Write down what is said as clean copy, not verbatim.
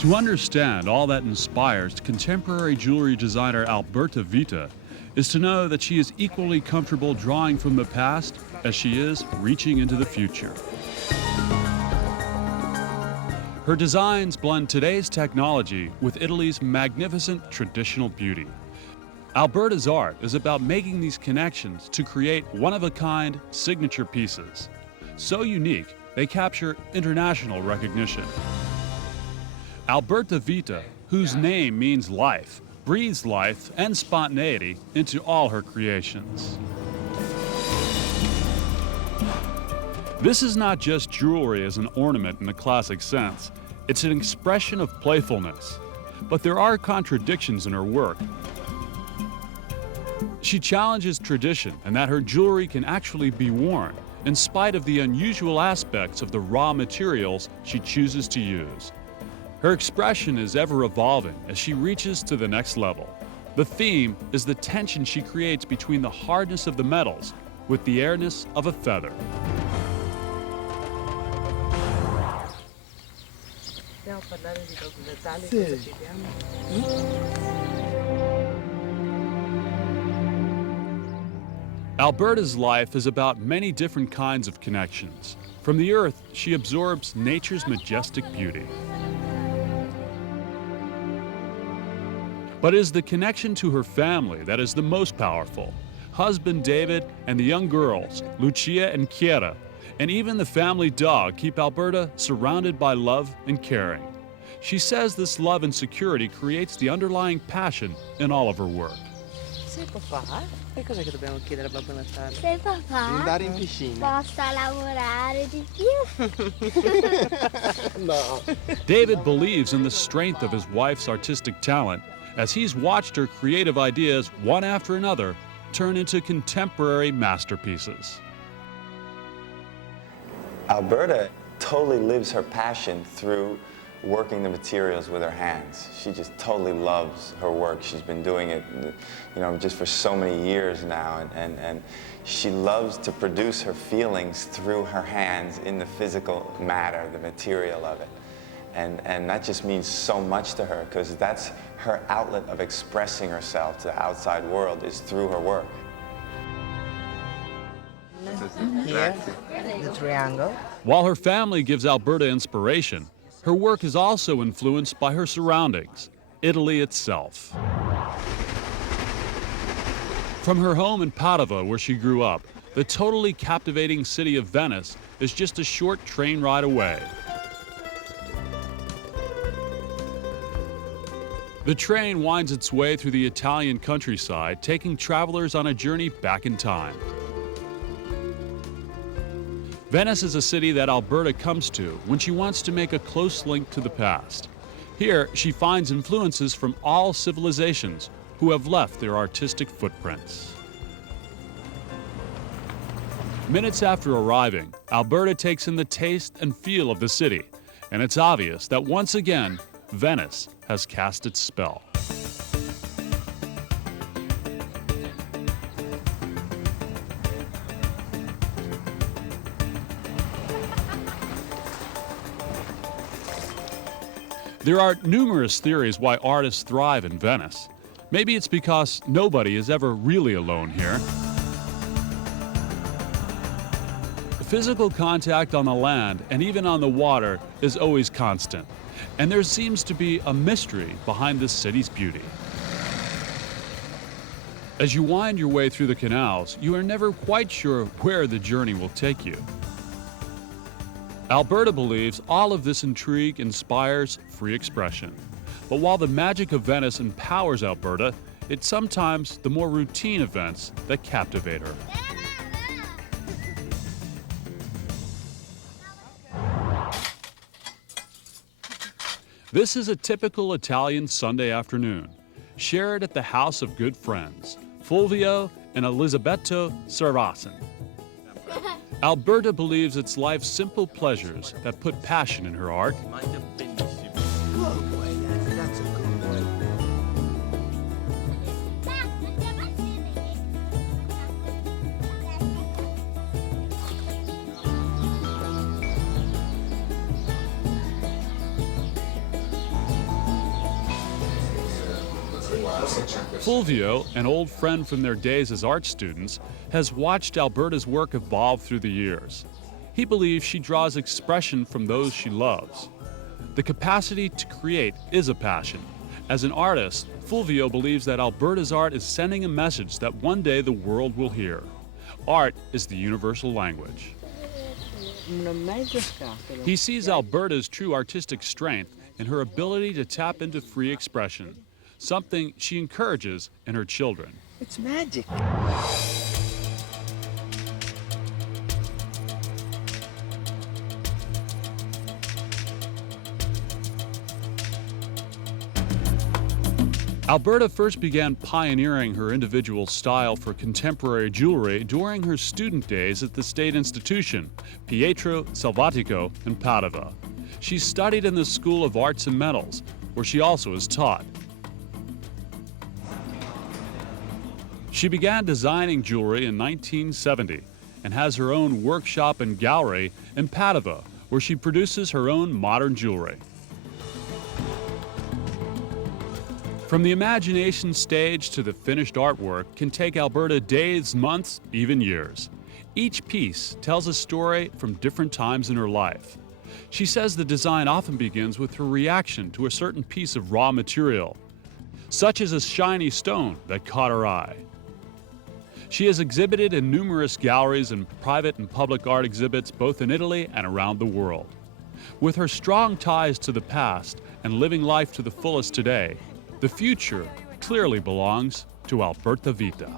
To understand all that inspires contemporary jewelry designer Alberta Vita is to know that she is equally comfortable drawing from the past as she is reaching into the future. Her designs blend today's technology with Italy's magnificent traditional beauty. Alberta's art is about making these connections to create one-of-a-kind signature pieces. So unique, they capture international recognition. Alberta Vita, whose name means life, breathes life and spontaneity into all her creations. This is not just jewelry as an ornament in the classic sense. It's an expression of playfulness. But there are contradictions in her work. She challenges tradition and that her jewelry can actually be worn, in spite of the unusual aspects of the raw materials she chooses to use. Her expression is ever evolving as she reaches to the next level. The theme is the tension she creates between the hardness of the metals with the airness of a feather. Alberta's life is about many different kinds of connections. From the earth, she absorbs nature's majestic beauty. But it is the connection to her family that is the most powerful. Husband David and the young girls, Lucia and Chiara, and even the family dog keep Alberta surrounded by love and caring. She says this love and security creates the underlying passion in all of her work. Sei papà? E cos'è che dobbiamo chiedere a Babbo Natale? Sei papà? Andare in piscina. Possa lavorare di più? No. David believes in the strength of his wife's artistic talent as he's watched her creative ideas, one after another, turn into contemporary masterpieces. Alberta totally lives her passion through working the materials with her hands. She just totally loves her work. She's been doing it, just for so many years now, and she loves to produce her feelings through her hands in the physical matter, the material of it. And that just means so much to her, because that's her outlet of expressing herself to the outside world, is through her work. Here, the triangle. While her family gives Alberta inspiration, her work is also influenced by her surroundings, Italy itself. From her home in Padova, where she grew up, the totally captivating city of Venice is just a short train ride away. The train winds its way through the Italian countryside, taking travelers on a journey back in time. Venice is a city that Alberta comes to when she wants to make a close link to the past. Here, she finds influences from all civilizations who have left their artistic footprints. Minutes after arriving, Alberta takes in the taste and feel of the city, and it's obvious that once again, Venice has cast its spell. There are numerous theories why artists thrive in Venice. Maybe it's because nobody is ever really alone here. Physical contact on the land and even on the water is always constant, and there seems to be a mystery behind this city's beauty. As you wind your way through the canals, you are never quite sure where the journey will take you. Alberta believes all of this intrigue inspires free expression. But while the magic of Venice empowers Alberta, it's sometimes the more routine events that captivate her. This is a typical Italian Sunday afternoon, shared at the house of good friends, Fulvio and Elisabetto Servasin. Alberta believes it's life's simple pleasures that put passion in her art. Fulvio, an old friend from their days as art students, has watched Alberta's work evolve through the years. He believes she draws expression from those she loves. The capacity to create is a passion. As an artist, Fulvio believes that Alberta's art is sending a message that one day the world will hear. Art is the universal language. He sees Alberta's true artistic strength in her ability to tap into free expression, something she encourages in her children. It's magic. Alberta first began pioneering her individual style for contemporary jewelry during her student days at the state institution, Pietro Salvatico in Padova. She studied in the School of Arts and Metals, where she also is taught. She began designing jewelry in 1970 and has her own workshop and gallery in Padova, where she produces her own modern jewelry. From the imagination stage to the finished artwork can take Alberta days, months, even years. Each piece tells a story from different times in her life. She says the design often begins with her reaction to a certain piece of raw material, such as a shiny stone that caught her eye. She has exhibited in numerous galleries and private and public art exhibits both in Italy and around the world. With her strong ties to the past and living life to the fullest today, the future clearly belongs to Alberta Vita.